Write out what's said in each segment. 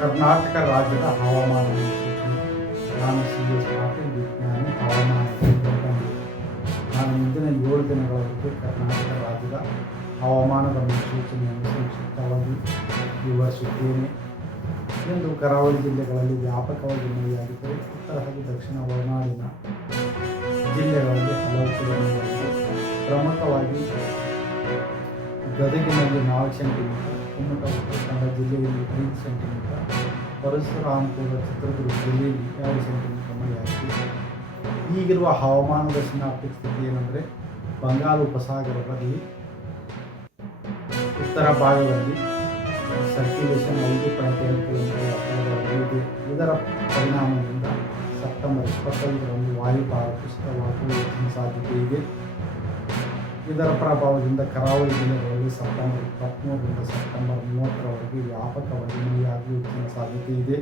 ಕರ್ನಾಟಕ ರಾಜ್ಯದ ಹವಾಮಾನ ಮುನ್ಸೂಚನೆ. ನಾನು CS ಪಾಟೀಲ್, ವಿಜ್ಞಾನಿ, ಹವಾಮಾನ ವೈಜ್ಞಾನಿಕ. ನಾನು ಮುಂದಿನ 7 ದಿನಗಳವರೆಗೆ ಕರ್ನಾಟಕ ರಾಜ್ಯದ ಹವಾಮಾನದ ಮುನ್ಸೂಚನೆಯನ್ನು ಸಂಕ್ಷಿಪ್ತವಾಗಿ ವಿವರಿಸುತ್ತೇನೆ. ಇಂದು ಕರಾವಳಿ ಜಿಲ್ಲೆಗಳಲ್ಲಿ ವ್ಯಾಪಕವಾಗಿ ಮಳೆಯಾಗಿದ್ದರೆ ಉತ್ತರ ಹಾಗೂ ದಕ್ಷಿಣ ಒಳನಾಡಿನ ಜಿಲ್ಲೆಗಳಲ್ಲಿ ಹಲವು ಕಡೆ ಮಳೆಯಾಗಿದೆ. ಪ್ರಮುಖವಾಗಿ ಗದಗಿನಲ್ಲಿ 4 ಸೆಂಟಿಮೀಟರ್, ಕುಮಟಾ ಉತ್ತರ ಕನ್ನಡ ಜಿಲ್ಲೆಯಲ್ಲಿ 5 ಸೆಂಟಿಮೀಟರ್, ಪರಶುರಾಮಪುರ ಚಿತ್ರದುರ್ಗ ಜಿಲ್ಲೆಯಲ್ಲಿ 2 ಸೆಂಟಿಮೀಟರ್ ಮಳೆಯಾಗಿದೆ. ಈಗಿರುವ ಹವಾಮಾನದ ಸಿನಾಪ್ಟಿಕ್ ಸ್ಥಿತಿ ಏನೆಂದರೆ, ಬಂಗಾಳ ಉಪಸಾಗರದಲ್ಲಿ ಉತ್ತರ ಭಾಗದಲ್ಲಿ ಸರ್ಕ್ಯುಲೇಷನ್ 5.8 ಕಿಲೋಮೀಟರ್ ಎತ್ತರದವರೆಗೆ ಇದೆ. ಇದರ ಪರಿಣಾಮದಿಂದ ಸೆಪ್ಟೆಂಬರ್ 25ರಂದು ವಾಯುಭಾರ ಕುಸಿತವಾಗುವ ಹೆಚ್ಚಿನ ಸಾಧ್ಯತೆ ಇದೆ. ಇದರ ಪ್ರಭಾವದಿಂದ ಕರಾವಳಿ ಜಿಲ್ಲೆಗಳಲ್ಲಿ ಸೆಪ್ಟೆಂಬರ್ 23ರಿಂದ ಸೆಪ್ಟೆಂಬರ್ 30ರವರೆಗೆ ವ್ಯಾಪಕವಾಗಿ ಮಳೆಯಾಗುವ ಹೆಚ್ಚಿನ ಸಾಧ್ಯತೆ ಇದೆ.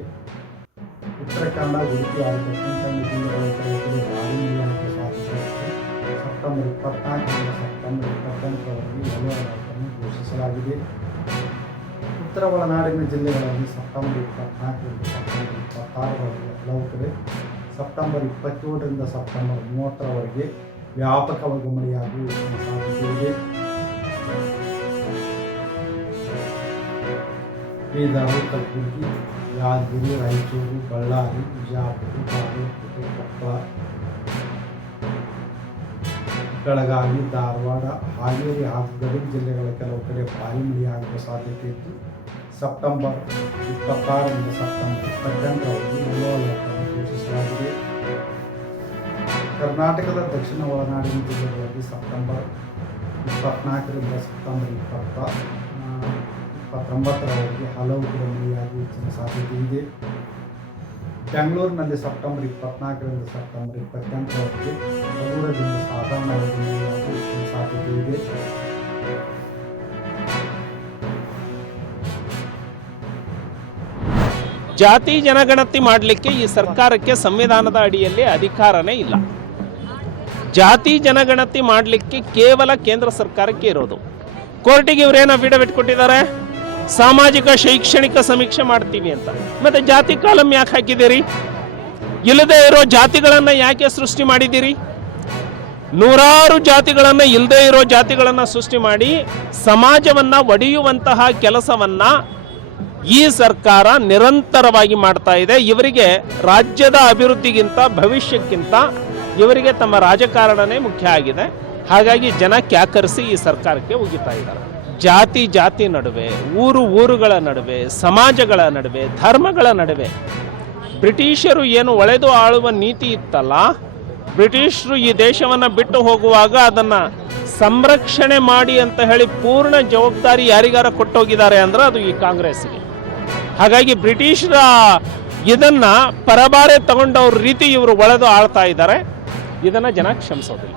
ಉತ್ತರ ಕನ್ನಡ, ಉಡುಪಿ ಹಾಗೂ ದಕ್ಷಿಣ ಕನ್ನಡ ಜಿಲ್ಲೆಗಳ ಕೆಲವು ಭಾರೀ ಮಳೆಯಾಗುವ ಸಾಧ್ಯತೆ ಇದೆ. ಸೆಪ್ಟೆಂಬರ್ 24ರಿಂದ ಸೆಪ್ಟೆಂಬರ್ 28ರವರೆಗೆ ಯೆಲ್ಲೋ ಅಲರ್ಟ್ ಅನ್ನು ಘೋಷಿಸಲಾಗಿದೆ. ಉತ್ತರ ಒಳನಾಡಿನ ಜಿಲ್ಲೆಗಳಲ್ಲಿ ಸೆಪ್ಟೆಂಬರ್ 24ರಿಂದ ಸೆಪ್ಟೆಂಬರ್ 26ರವರೆಗೆ ಹಲವು ಕಡೆ, ಸೆಪ್ಟೆಂಬರ್ 27ರಿಂದ ಸೆಪ್ಟೆಂಬರ್ 30ರವರೆಗೆ ವ್ಯಾಪಕವಾಗಿ ಮಳೆಯಾಗುವ ಹೆಚ್ಚಿನ ಸಾಧ್ಯತೆ ಇದೆ. ಬೀದರ್, ಕಲಬುರಗಿ, ಯಾದಗಿರಿ, ರಾಯಚೂರು, ಬಳ್ಳಾರಿ, ವಿಜಯಪುರ, ಬಾಗಲಕೋಟೆ, ಕೊಪ್ಪಳ, ಬೆಳಗಾವಿ, ಧಾರವಾಡ, ಹಾವೇರಿ ಹಾಗೂ ಗದಗ ಜಿಲ್ಲೆಗಳ ಕೆಲವು ಕಡೆ ಭಾರೀ ಮಳೆಯಾಗುವ ಸಾಧ್ಯತೆ ಇದ್ದು, ಸೆಪ್ಟೆಂಬರ್ 26ರಿಂದ ಸೆಪ್ಟೆಂಬರ್ 28ರವರೆಗೆ ಯೆಲ್ಲೋ ಅಲರ್ಟ್ ಅನ್ನು ಘೋಷಿಸಲಾಗಿದೆ. ಕರ್ನಾಟಕದ ದಕ್ಷಿಣ ಒಳನಾಡಿನ ಜಿಲ್ಲೆಗಳಲ್ಲಿ ಸೆಪ್ಟೆಂಬರ್ 24ರಿಂದ ಸೆಪ್ಟೆಂಬರ್ 29ರವರೆಗೆ ಹಲವು ಕಡೆ ಮಳೆಯಾಗುವ ಹೆಚ್ಚಿನ ಸಾಧ್ಯತೆ ಇದೆ. ಬೆಂಗಳೂರಿನಲ್ಲಿ ಸೆಪ್ಟೆಂಬರ್ 24ರಿಂದ ಸೆಪ್ಟೆಂಬರ್ 28ರವರೆಗೆ ಹಗುರದಿಂದ ಸಾಧಾರಣವಾಗಿ ಮಳೆಯಾಗುವ ಹೆಚ್ಚಿನ ಸಾಧ್ಯತೆ ಇದೆ. ಜಾತಿ ಜನಗಣತಿ ಮಾಡಲಿಕ್ಕೆ ಈ ಸರ್ಕಾರಕ್ಕೆ ಸಂವಿಧಾನದ ಅಡಿಯಲ್ಲಿ ಅಧಿಕಾರನೇ ಇಲ್ಲ. ಜಾತಿ ಜನಗಣತಿ ಮಾಡಲಿಕ್ಕೆ ಕೇವಲ ಕೇಂದ್ರ ಸರ್ಕಾರಕ್ಕೆ ಇರೋದು. ಕೋರ್ಟಿಗೆ ಇವರೇನು ಅಫಿಡವಿಟ್ ಕೊಟ್ಟಿದ್ದಾರೆ, ಸಾಮಾಜಿಕ ಶೈಕ್ಷಣಿಕ ಸಮೀಕ್ಷೆ ಮಾಡ್ತೀವಿ ಅಂತ. ಮತ್ತೆ ಜಾತಿ ಕಾಲಂ ಯಾಕೆ ಹಾಕಿದ್ದೀರಿ? ಇಲ್ಲದೆ ಇರೋ ಜಾತಿಗಳನ್ನು ಯಾಕೆ ಸೃಷ್ಟಿ ಮಾಡಿದ್ದೀರಿ? ನೂರಾರು ಜಾತಿಗಳನ್ನು, ಇಲ್ಲದೆ ಇರೋ ಜಾತಿಗಳನ್ನು ಸೃಷ್ಟಿ ಮಾಡಿ ಸಮಾಜವನ್ನು ಒಡೆಯುವಂತಹ ಕೆಲಸವನ್ನು ಈ ಸರ್ಕಾರ ನಿರಂತರವಾಗಿ ಮಾಡ್ತಾ ಇದೆ. ಇವರಿಗೆ ರಾಜ್ಯದ ಅಭಿವೃದ್ಧಿಗಿಂತ, ಭವಿಷ್ಯಕ್ಕಿಂತ ಇವರಿಗೆ ತಮ್ಮ ರಾಜಕಾರಣನೇ ಮುಖ್ಯ ಆಗಿದೆ. ಹಾಗಾಗಿ ಜನ ಕ್ಯಾಕರಿಸಿ ಈ ಸರ್ಕಾರಕ್ಕೆ ಉಗಿತಾ ಇದ್ದಾರೆ. ಜಾತಿ ನಡುವೆ, ಊರುಗಳ ನಡುವೆ, ಸಮಾಜಗಳ ನಡುವೆ, ಧರ್ಮಗಳ ನಡುವೆ ಬ್ರಿಟಿಷರು ಏನು ಒಳೆದು ಆಳುವ ನೀತಿ ಇತ್ತಲ್ಲ, ಬ್ರಿಟಿಷರು ಈ ದೇಶವನ್ನು ಬಿಟ್ಟು ಹೋಗುವಾಗ ಅದನ್ನು ಸಂರಕ್ಷಣೆ ಮಾಡಿ ಅಂತ ಹೇಳಿ ಪೂರ್ಣ ಜವಾಬ್ದಾರಿ ಯಾರಿಗಾರ ಕೊಟ್ಟೋಗಿದ್ದಾರೆ ಅಂದರೆ ಅದು ಈ ಕಾಂಗ್ರೆಸ್ಗೆ. ಹಾಗಾಗಿ ಬ್ರಿಟಿಷರ ಇದನ್ನು ಪರಬಾರೆ ತಗೊಂಡವ್ರ ರೀತಿ ಇವರು ಒಳೆದು ಆಳ್ತಾ ಇದ್ದಾರೆ. ಇದನ್ನು ಜನ ಕ್ಷಮಿಸೋದಿಲ್ಲ.